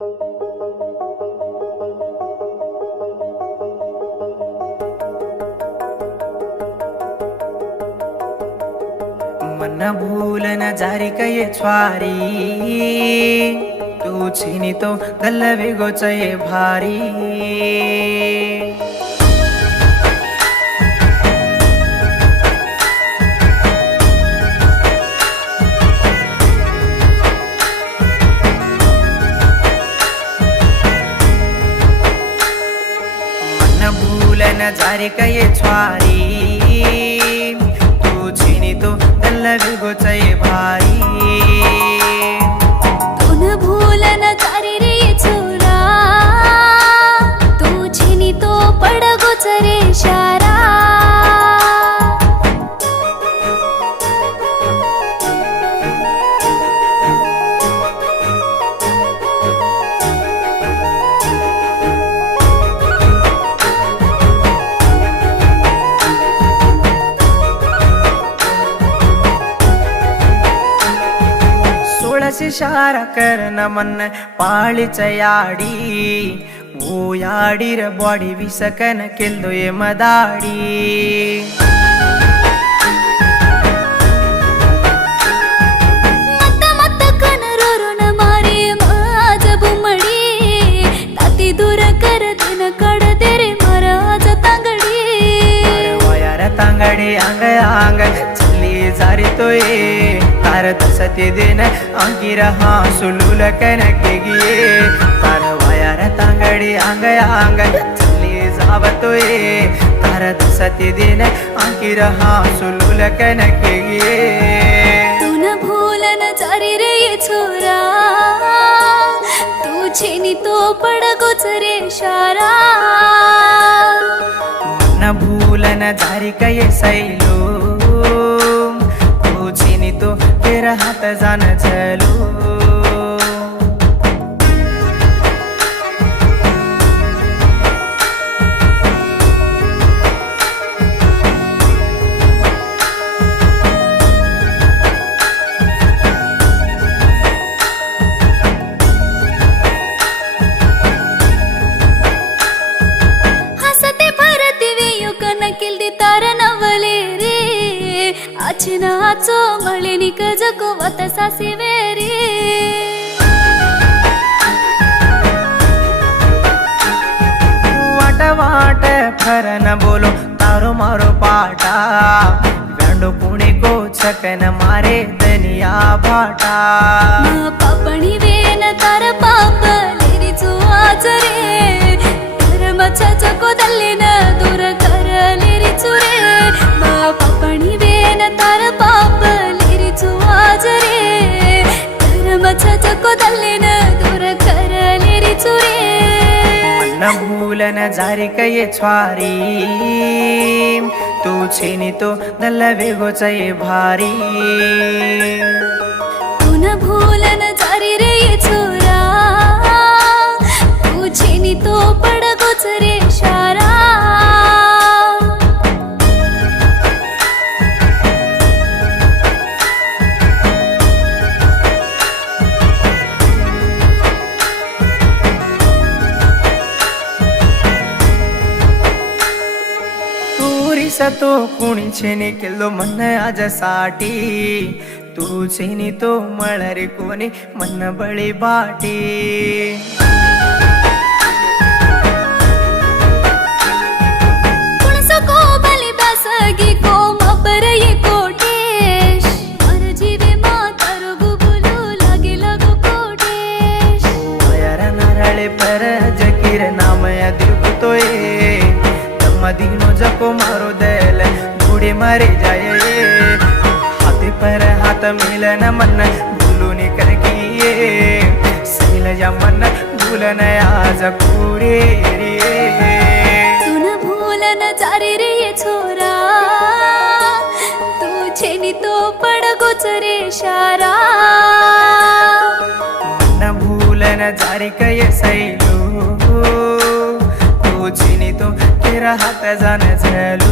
मन भूलन जारी कये छ्वारी तू छिनी तो गल्लवे गोचये भारी मन भूलन जारी कये छ्वारी तू छिनी तो गल्लवे गोचये भारी तुन भूलन जारी रे छोरा तू छिनी तो पड गोचरे शारा शारा करन मन पाळीच याडी ओ याडीर बॉडी विसकन केल्दो ये मदाडी मत मत कन रोरुन मारे माझ बुमडी ताती दूर कर दिन कड दे रे महाराज तांगडी वयार तांगडी अंग अंग चल्ली जारी तो ये तार दसते दिन अंगिर हाँ सुलूल कनके गिये तार वयार तांगडी अंग अंग चल्ली जावतो ये तार दसते दिन अंगिर हाँ सुलूल कनके गिये तुन भूलन जारी रे छोरा तू छिनी तो पड गोचरे शारा मन भूलन जारी कये सैलो तू छिनी तो तेरा हात जान चलो हसते परती वेयो कन केल्दी तार नवले रे आचो मळे निक जको वत सासे वेरे वाट वाट फरन बोलो तारो मारो पाटा व्यांडो पुणे को छकन मारे दनिया भाटा पापणी वेन तार पाप लेरी आज रे धर्मचा जको दल्लेन दूर कर लेरी चुरे पापणी वेन तार पाप लेरी आज रे धर्मचा जको दल्लेन दूर कर लेरी चुरे मन भूलन जारी कये छ्वारी तू छिनी तो गल्लवे गोचये भारी तुन भूलन जारी रे छोरा तू छिनी तो पड गोचरे शारा तो कुणी छेनी केलो मन आज साठी तू छेनी तो मळरे कोणी मन बळी बाटी कुणसको बली बसगी को मपर ये कोटेश मर जीवे मातर गुबुलू लागे लगो कोटेश वयर नरळे पर जकीर नामय दिगतोय मदीनो जको मारो देल घोड़े मारे जाए हाथी पर हाथ मिलन मन भूलून कर किए सैल या मन भूलन आज पूरे तुन भूलन जारी रे छोरा तू छेनी तो पड गोचरे शारा मन भूलन जारी कये सैलो तू छिनी तो तेरा हात जान चलो